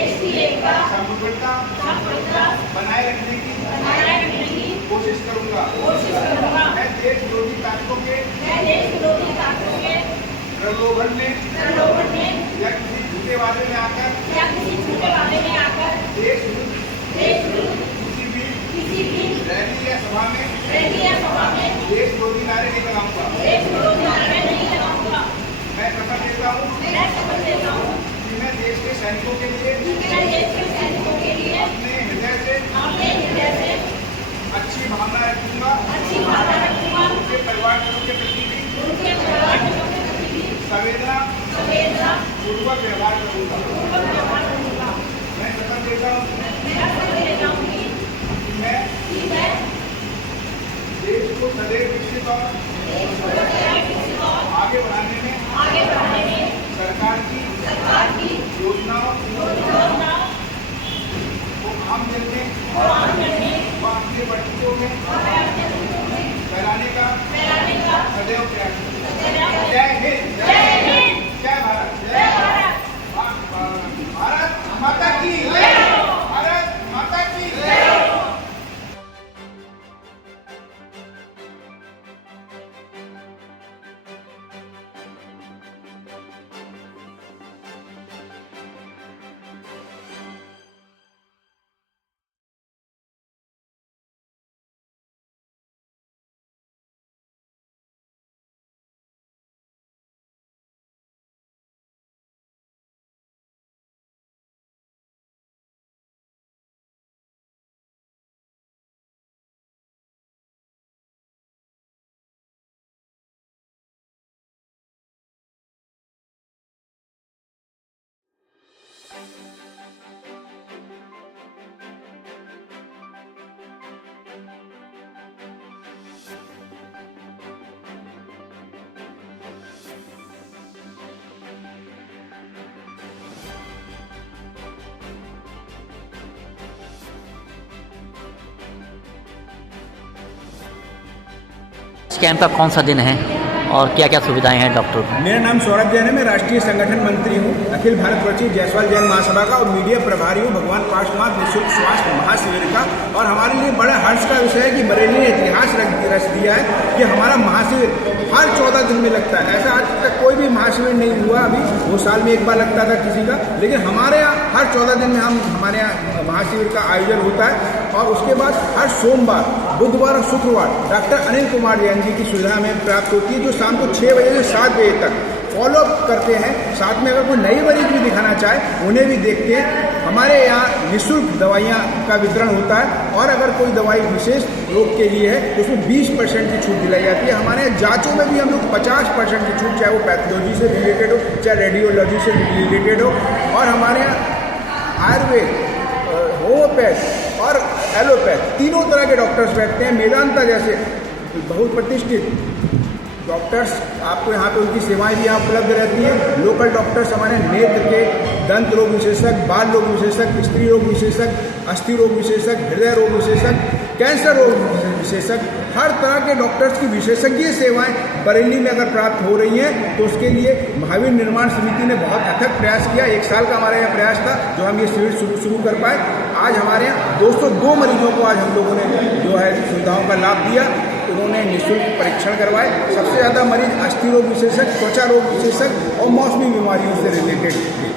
देश की एकता संप्रभुता बनाए रखने की कोशिश करूंगा। मैं देश विरोधी ताकतों के प्रलोभन में या किसी झूठे वादे में आकर देश विरुद्ध किसी भी रैली या सभा में देश विरोधी नारे नहीं लगाऊंगा। मैं शपथ लेता हूँ कि मैं देश के सैनिकों के लिए अपने हृदय से अच्छी भावना रखूंगा। उनके परिवार के प्रति भी संवेदना पूर्वक व्यवहार करूंगा। मैं शपथ लेता हूँ कि मैं देश को सदैव विकसित और आगे बढ़ाने में सरकार की योजनाओं को आम जन में व अपने बच्चों में फैलाने का सदैव प्रयास करूंगा। जय हिंद, जय भारत, भारत माता की जय, भारत माता की जय। कैंप का कौन सा दिन है और क्या क्या सुविधाएं हैं डॉक्टर को? मेरा नाम सौरभ जैन है। मैं राष्ट्रीय संगठन मंत्री हूँ, अखिल भारतवर्षीय जायसवाल जैन महासभा का, और मीडिया प्रभारी हूँ भगवान पार्श्वनाथ निःशुल्क स्वास्थ्य महाशिविर का। और हमारे लिए बड़ा हर्ष का विषय है कि बरेली ने इतिहास रच दिया है कि हमारा महाशिविर हर 14 दिन में लगता है। ऐसा आज तक कोई भी महाशिविर नहीं हुआ। अभी वो साल में एक बार लगता था किसी का, लेकिन हमारे यहाँ हर 14 दिन में हमारे यहाँ महाशिविर का आयोजन होता है। और उसके बाद हर सोमवार, बुधवार और शुक्रवार डॉक्टर अनिल कुमार जैन जी की सुविधा हमें प्राप्त होती है, जो शाम को 6 बजे से 7 बजे तक फॉलोअप करते हैं। साथ में अगर कोई नई मरीज भी दिखाना चाहे उन्हें भी देखते हैं। हमारे यहाँ निःशुल्क दवाइयाँ का वितरण होता है, और अगर कोई दवाई विशेष रोग के लिए है तो उसमें 20% की छूट दिलाई जाती है। हमारे यहाँ जाँचों में भी हम लोग 50% की छूट, चाहे वो पैथोलॉजी से रिलेटेड हो, चाहे रेडियोलॉजी से रिलेटेड हो। और हमारे यहाँ आयुर्वेद, होम्योपैथ और एलोपैथ तीनों तरह के डॉक्टर्स बैठते हैं। मेदांता जैसे बहुत प्रतिष्ठित डॉक्टर्स आपको यहाँ पे उनकी सेवाएं भी यहाँ उपलब्ध रहती हैं। लोकल डॉक्टर्स हमारे नेत्र के, दंत रोग विशेषज्ञ, बाल रोग विशेषज्ञ, स्त्री रोग विशेषज्ञ, अस्थि रोग विशेषज्ञ, हृदय रोग विशेषज्ञ, कैंसर रोग विशेषज्ञ, हर तरह के डॉक्टर्स की विशेषज्ञीय सेवाएं बरेली में अगर प्राप्त हो रही हैं तो उसके लिए महावीर निर्माण समिति ने बहुत अथक प्रयास किया। 1 साल का हमारे यहाँ प्रयास था जो हम ये शिविर शुरू कर पाए। आज हमारे यहाँ 202 मरीजों को आज हम लोगों ने जो है सुविधाओं का लाभ दिया। उन्होंने निःशुल्क परीक्षण करवाए। सबसे ज़्यादा मरीज अस्थि रोग विशेषज्ञ, त्वचा रोग विशेषज्ञ और मौसमी बीमारियों से रिलेटेड थे।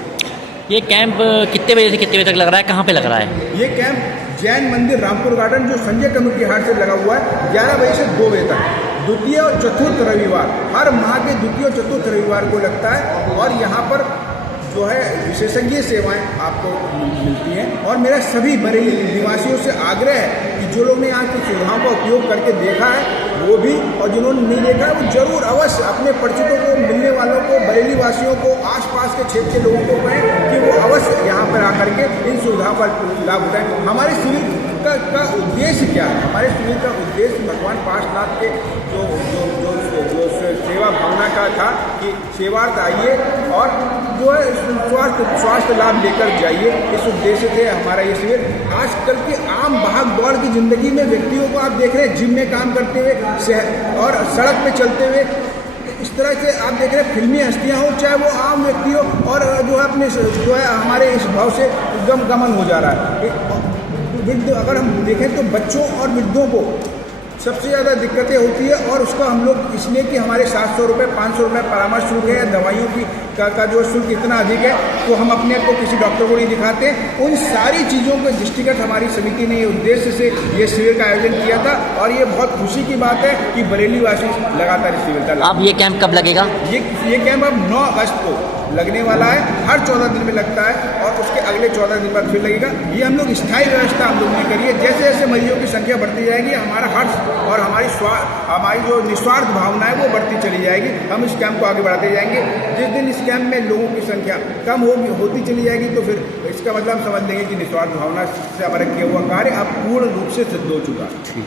ये कैंप कितने बजे से कितने बजे तक लग रहा है, कहाँ पे लग रहा है? ये कैंप जैन मंदिर रामपुर गार्डन जो संजय कम्युनिटी हाट से लगा हुआ है, 11 बजे से 2 बजे तक, द्वितीय और चतुर्थ रविवार, हर माह के द्वितीय और चतुर्थ रविवार को लगता है। और यहाँ पर जो है विशेषज्ञ सेवाएं आपको मिलती हैं। और मेरा सभी बरेली निवासियों से आग्रह है कि जो लोग ने यहाँ की सुविधाओं का उपयोग करके देखा है वो भी, और जिन्होंने नहीं देखा है वो जरूर अवश्य अपने परिचितों को, मिलने वालों को, बरेली वासियों को, आसपास के क्षेत्र के लोगों को कहें कि वो अवश्य यहाँ पर आकर के इन सुविधाओं का लाभ उठाएं। हमारे शिविर का उद्देश्य क्या है? हमारे शिविर का उद्देश्य भगवान पार्श्वनाथ के जो सेवा भावना का था कि सेवार्थ आइए और जो है स्वास्थ्य लाभ लेकर जाइए, इस उद्देश्य से हमारा ये शिविर। आजकल के आम भाग दौड़ की जिंदगी में व्यक्तियों को आप देख रहे हैं जिम में काम करते हुए और सड़क पे चलते हुए, इस तरह से आप देख रहे हैं फिल्मी हस्तियाँ हो, चाहे वो आम व्यक्ति हो, और जो है अपने जो है हमारे इस भाव से गमन हो जा रहा है। वृद्ध अगर हम देखें तो बच्चों और वृद्धों को सबसे ज़्यादा दिक्कतें होती है, और उसका हम लोग इसलिए कि हमारे 700 रुपये 500 रुपये परामर्श शुल्क है या दवाइयों की का जो शुल्क इतना अधिक है, तो हम अपने को किसी डॉक्टर को नहीं दिखाते। उन सारी चीज़ों के दृष्टिगत हमारी समिति ने उद्देश्य से ये शिविर का आयोजन किया था, और ये बहुत खुशी की बात है कि बरेली वासी लगातार इस शिविर का अब ये कैंप कब लगेगा? ये कैंप अब 9 अगस्त को लगने वाला है। हर 14 दिन में लगता है, और उसके अगले 14 दिन बाद फिर लगेगा। ये हम लोग स्थायी व्यवस्था हम लोग ने करी है। जैसे जैसे मरीजों की संख्या बढ़ती जाएगी, हमारा हर्ष और हमारी जो निस्वार्थ भावना है वो बढ़ती चली जाएगी। हम इस कैंप को आगे बढ़ाते जाएंगे। जिस दिन इस कैंप में लोगों की संख्या कम होती चली जाएगी, तो फिर इसका मतलब समझ लेंगे कि निस्वार्थ भावना से हमारा किया हुआ कार्य अब पूर्ण रूप से सिद्ध हो चुका है।